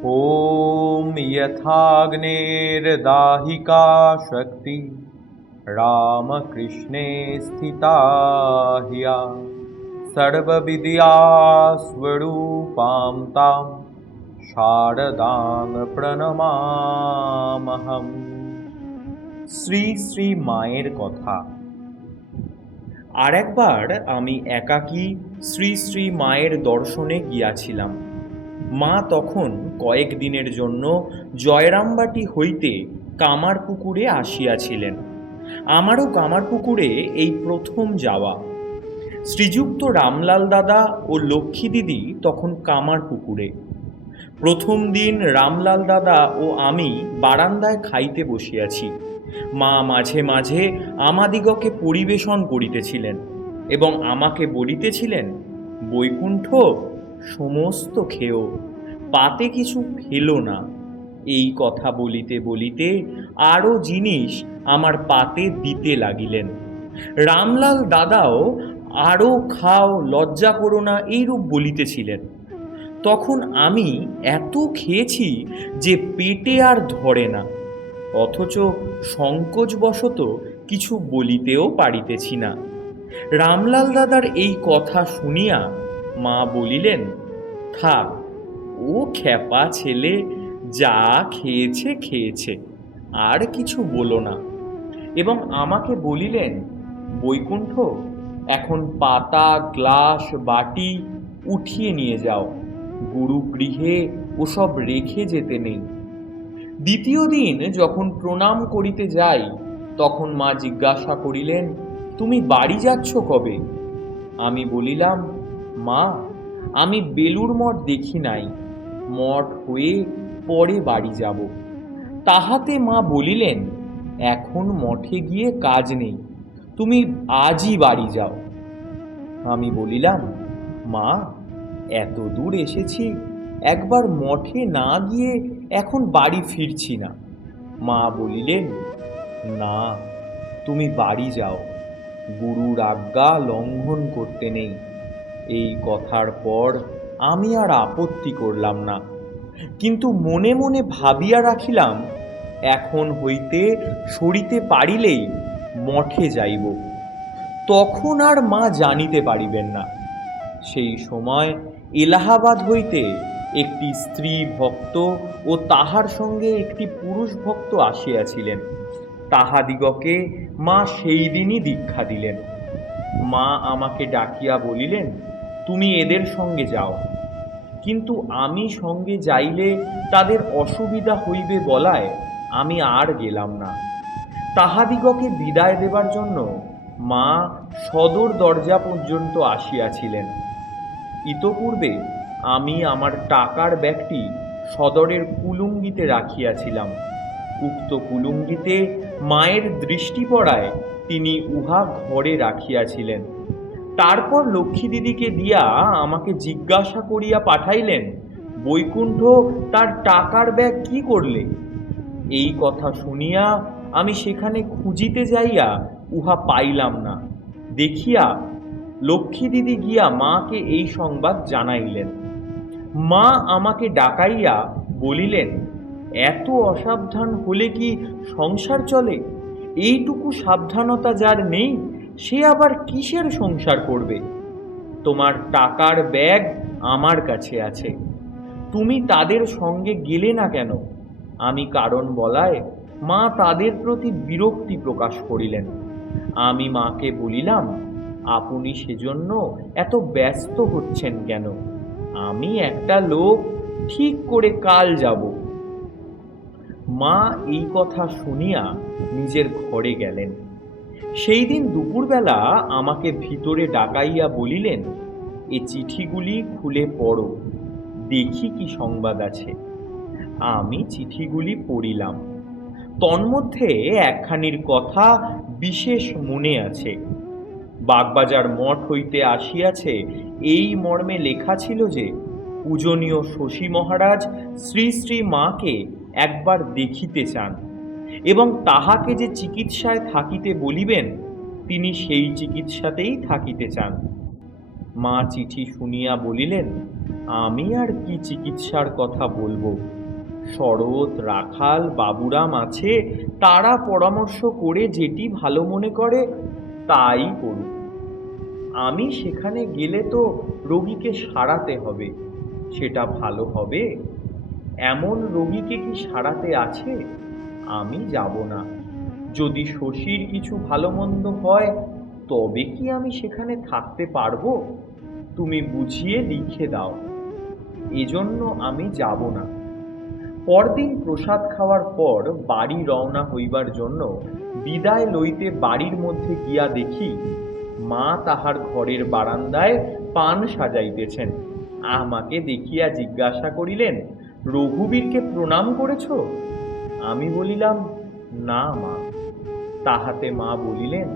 ॐ यथाग्नेर्दाहिका शक्ति रामकृष्णे स्थिता ह्या सर्वविद्यास्वरूपां तां शारदां প্রণমামহম। শ্রী শ্রী মায়ের কথা। আর একবার আমি একাকী শ্রী শ্রী মায়ের দর্শনে গিয়াছিলাম। মা তখন কয়েকদিনের জন্য জয়রামবাটি হইতে কামারপুকুরে আসিয়াছিলেন। আমারও কামারপুকুরে এই প্রথম যাওয়া। শ্রীযুক্ত রামলাল দাদা ও লক্ষ্মী দিদি তখন কামারপুকুরে। প্রথম দিন রামলাল দাদা ও আমি বারান্দায় খাইতে বসিয়াছি। মা মাঝে মাঝে আমাদিগকে পরিবেশন করিতেছিলেন এবং আমাকে বলিতেছিলেন, বৈকুণ্ঠ সমস্ত খেও, পাতে কিছু ফেলো না। এই কথা বলিতে বলিতে আরও জিনিস আমার পাতে দিতে লাগিলেন। রামলাল দাদাও আরও খাও, লজ্জা করো না, এইরূপ বলিতেছিলেন। তখন আমি এত খেয়েছি যে পেটে আর ধরে না, অথচ সংকোচবশত কিছু বলিতেও পারিতেছি না। রামলাল দাদার এই কথা শুনিয়া মা বলিলেন, থাক, ও খ্যাপা ছেলে, যা খেয়েছে খেয়েছে, আর কিছু বলো না। এবং আমাকে বলিলেন, বৈকুণ্ঠ, এখন পাতা, গ্লাস, বাটি উঠিয়ে নিয়ে যাও, গুরুগৃহে ওসব রেখে যেতে নেই। দ্বিতীয় দিন যখন প্রণাম করিতে যাই, তখন মা জিজ্ঞাসা করিলেন, তুমি বাড়ি যাচ্ছ কবে? আমি বলিলাম, মা, আমি বেলুড় মঠ দেখি নাই, মঠ হয়ে পরে বাড়ি যাব। তাহাতে মা বলিলেন, এখন মঠে গিয়ে কাজ নেই, তুমি আজই বাড়ি যাও। আমি বলিলাম, মা, এত দূর এসেছি, একবার মঠে না গিয়ে এখন বাড়ি ফিরছি না। মা বলিলেন, না, তুমি বাড়ি যাও, গুরুর আজ্ঞা লঙ্ঘন করতে নেই। এই কথার পর আমি আর আপত্তি করলাম না, কিন্তু মনে মনে ভাবিয়া রাখিলাম, এখন হইতে সরিতে পারিলেই মঠে যাইব। তখন আর মা জানিতে পারিবেন না। সেই সময় এলাহাবাদ হইতে একটি স্ত্রী ভক্ত ও তাহার সঙ্গে একটি পুরুষ ভক্ত আসিয়াছিলেন। তাহাদিগকে মা সেই দিনই দীক্ষা দিলেন। মা আমাকে ডাকিয়া বলিলেন, তুমি এদের সঙ্গে যাও। কিন্তু আমি সঙ্গে যাইলে তাদের অসুবিধা হইবে বলায় আমি আর গেলাম না। তাহাদিগকে বিদায় দেবার জন্য মা সদর দরজা পর্যন্ত আসিয়াছিলেন। ইতপূর্বে আমি আমার টাকার ব্যাগটি সদরের কুলুঙ্গিতে রাখিয়াছিলাম। উক্ত কুলুঙ্গিতে মায়ের দৃষ্টি পড়ায় তিনি উহা ঘরে রাখিয়াছিলেন। তারপর লক্ষ্মী দিদিকে দিয়া আমাকে জিজ্ঞাসা করিয়া পাঠাইলেন, বৈকুণ্ঠ তার টাকার ব্যাগ কি করলে? এই কথা শুনিয়া আমি সেখানে খুঁজিতে যাইয়া উহা পাইলাম না। দেখিয়া লক্ষ্মী দিদি গিয়া মাকে এই সংবাদ জানাইলেন। মা আমাকে ডাকাইয়া বলিলেন, এত অসাবধান হলে কি সংসার চলে? এইটুকু সাবধানতা যার নেই, সে আবার কিসের সংসার করবে? তোমার টাকার ব্যাগ আমার কাছে আছে, তুমি তাদের সঙ্গে গেলে না কেন? আমি কারণ বলায় মা তাদের প্রতি বিরক্তি প্রকাশ করিলেন। আমি মাকে বলিলাম, আপনি সেজন্য এত ব্যস্ত হচ্ছেন কেন? আমি একটা লোক ঠিক করে কাল যাব। মা এই কথা শুনিয়া নিজের ঘরে গেলেন। সেই দিন দুপুরবেলা আমাকে ভিতরে ডাকাইয়া বলিলেন, এ চিঠিগুলি খুলে পড়ো, দেখি কি সংবাদ আছে। আমি চিঠিগুলি পড়িলাম। তন্মধ্যে একখানির কথা বিশেষ মনে আছে। বাগবাজার মঠ হইতে আসিয়াছে এই মর্মে লেখা ছিল যে, পূজনীয় শশী মহারাজ শ্রী শ্রী মাকে একবার দেখিতে চান এবং তাহাকে যে চিকিৎসায় থাকিতে বলিবেন, তিনি সেই চিকিৎসাতেই থাকিতে চান। মা চিঠি শুনিয়া বলিলেন, আমি আর কি চিকিৎসার কথা বলবো। শরৎ, রাখাল, বাবুরাম আছে, তারা পরামর্শ করে যেটি ভালো মনে করে তাই করুক। আমি সেখানে গেলে তো রোগীকে সারাতে হবে, সেটা ভালো হবে? এমন রোগীকে কি সারাতে আছে? আমি যাব না। যদি শশীর কিছু ভালো মন্দ হয় তবে কি আমি সেখানে থাকতে পারবো? তুমি বুঝিয়ে লিখে দাও, এজন্য আমি যাব না। পরদিন প্রসাদ খাওয়ার পর বাড়ি রওনা হইবার জন্য বিদায় লইতে বাড়ির মধ্যে গিয়া দেখি মা তাহার ঘরের বারান্দায় পান সাজাইতেছেন। আমাকে দেখিয়া জিজ্ঞাসা করিলেন, রঘুবীরকে প্রণাম করেছ? আমি বলিলাম, না মা। তাহাতে মা বলিলেন,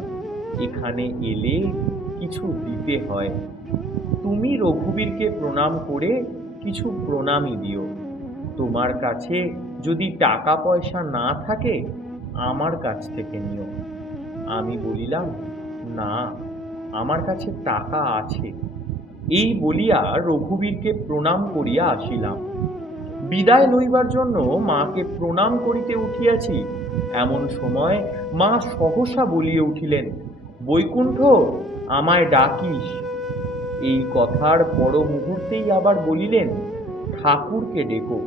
এখানে এলে কিছু দিতে হয়, তুমি রঘুবীরকে প্রণাম করে কিছু প্রণামই দিও। তোমার কাছে যদি টাকা পয়সা না থাকে আমার কাছ থেকে নিও। আমি বলিলাম, না, আমার কাছে টাকা আছে। এই বলিয়া রঘুবীরকে প্রণাম করিয়া আসিলাম। বিদায় লইবার জন্য মাকে প্রণাম করিতে উঠিয়াছি, এমন সময় মা সহসা বলিয়া উঠিলেন, বৈকুণ্ঠ, আমায় ডাকিস। এই কথার পর মুহূর্তেই আবার বলিলেন, ঠাকুরকে ডেকো,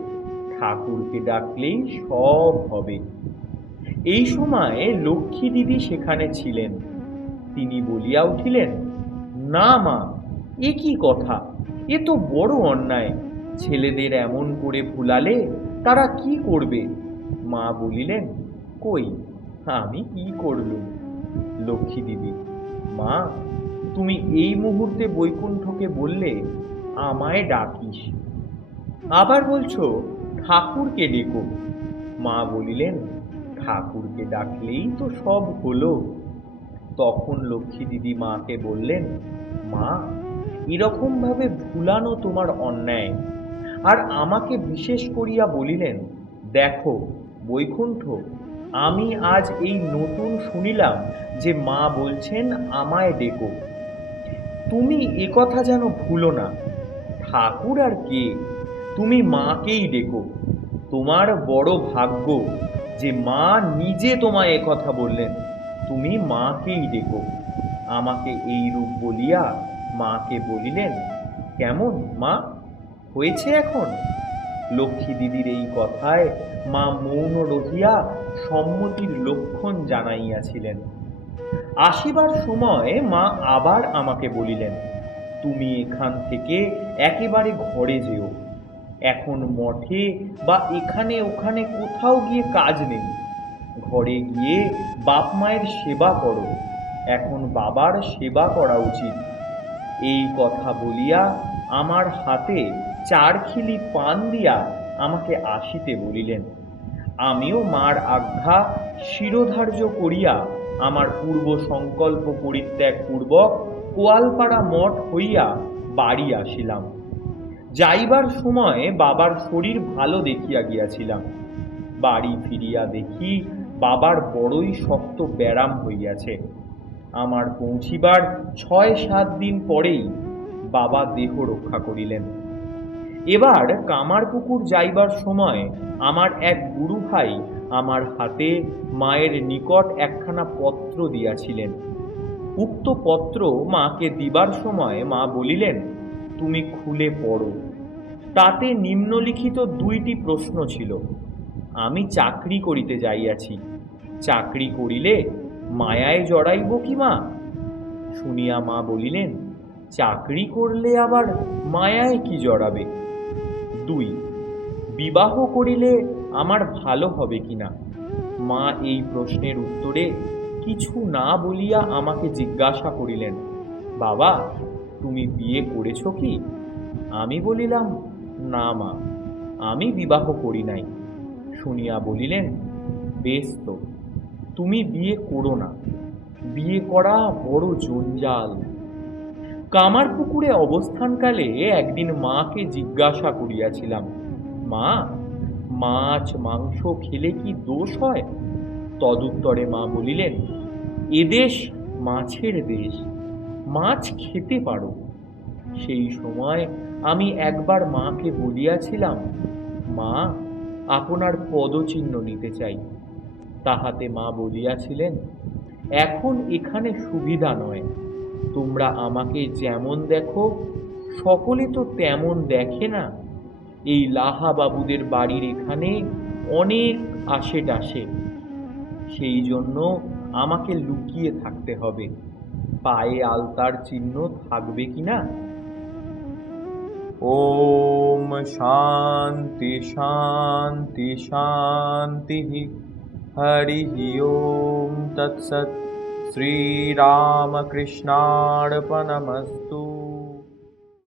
ঠাকুরকে ডাকলেই সব হবে। এই সময় লক্ষ্মী দিদি সেখানে ছিলেন। তিনি বলিয়া উঠিলেন, না মা, এ কি কথা? এ তো বড় অন্যায়। ছেলেদের এমন করে ভুলালে তারা কি করবে? মা বলিলেন, কই, আমি কি করলুম? লক্ষ্মী দিদি, মা, তুমি এই মুহূর্তে বৈকুণ্ঠকে বললে আমায় ডাকিস, আবার বলছো ঠাকুরকে ডেকো। মা বলিলেন, ঠাকুরকে ডাকলেই তো সব হলো। তখন লক্ষ্মী দিদি মাকে বললেন, মা, এরকম ভাবে ভুলানো তোমার অন্যায়। আর আমাকে বিশেষ করিয়া বলিলেন, দেখো বৈকুণ্ঠ, আমি আজ এই নতুন শুনিলাম যে মা বলছেন আমায় ডেকো। তুমি একথা যেন ভুলো না। ঠাকুর আর কে, তুমি মাকেই ডেকো। তোমার বড় ভাগ্য যে মা নিজে তোমায় একথা বললেন। তুমি মাকেই ডেকো। আমাকে এই রূপ বলিয়া মাকে বলিলেন, কেমন মা, হয়েছে এখন? লক্ষ্মী দিদির এই কথায় মা মৌন রহিয়া সম্মতির লক্ষণ জানাইয়াছিলেন। আসিবার সময় মা আবার আমাকে বলিলেন, তুমি এখান থেকে একেবারে ঘরে যেও। এখন মঠে বা এখানে ওখানে কোথাও গিয়ে কাজ নেই। ঘরে গিয়ে বাপ মায়ের সেবা করো, এখন বাবার সেবা করা উচিত। এই কথা বলিয়া আমার হাতে 4 খিলি পান দিয়া আমাকে আসিতে বলিলেন। আমিও মার আজ্ঞা শিরোধার্য করিয়া আমার পূর্ব সংকল্প পরিত্যাগ পূর্বক কোয়ালপাড়া মঠ হইয়া বাড়ি আসিলাম। যাইবার সময় বাবার শরীর ভালো দেখিয়া গিয়াছিলাম। বাড়ি ফিরিয়া দেখি বাবার বড়ই শক্ত ব্যারাম হইয়াছে। আমার পৌঁছিবার 6-7 দিন পরেই বাবা দেহ রক্ষা করিলেন। এবার কামারপুকুর যাইবার সময় আমার এক গুরু ভাই আমার হাতে মায়ের নিকট একখানা পত্র দিয়াছিলেন। উক্ত পত্র মাকে দিবার সময় মা বলিলেন, তুমি খুলে পড়ো। তাতে নিম্নলিখিত 2টি প্রশ্ন ছিল। আমি চাকরি করিতে যাইয়াছি, চাকরি করিলে মায়ায় জড়াইব কি মা? শুনিয়া মা বলিলেন, চাকরি করলে আবার মায়ায় কি জড়াবে? 2, বিবাহ করিলে আমার ভালো হবে কিনা? মা এই প্রশ্নের উত্তরে কিছু না বলিয়া আমাকে জিজ্ঞাসা করিলেন, বাবা, তুমি বিয়ে করেছ কি? আমি বলিলাম, না মা, আমি বিবাহ করি নাই। শুনিয়া বলিলেন, বেশ তো, তুমি বিয়ে করো না, বিয়ে করা বড় জঞ্জাল। কামারপুকুরে অবস্থানকালে একদিন মাকে জিজ্ঞাসা করিয়াছিলাম, মা, মাছ মাংস খেলে কি দোষ হয়? তদুত্তরে মা বলিলেন, এদেশ মাছের দেশ, মাছ খেতে পারো, সেই সময় আমি একবার মাকে বলিয়াছিলাম, মা, আপনার পদচিহ্ন নিতে চাই। তাহাতে মা বলিয়াছিলেন, এখন এখানে সুবিধা নয়, তোমরা আমাকে যেমন দেখো সকলে তো তেমন দেখে না। এই লাহা বাবুদের বাড়ির এখানে অনেক আশেটাসে, সেই জন্য আমাকে লুকিয়ে থাকতে হবে। পায়ে আলতার চিহ্ন থাকবে কিনা? ওম শান্তি শান্তি শান্তি। হরি ওম তৎসৎ। শ্রীরামকৃষ্ণার্পণমস্তু।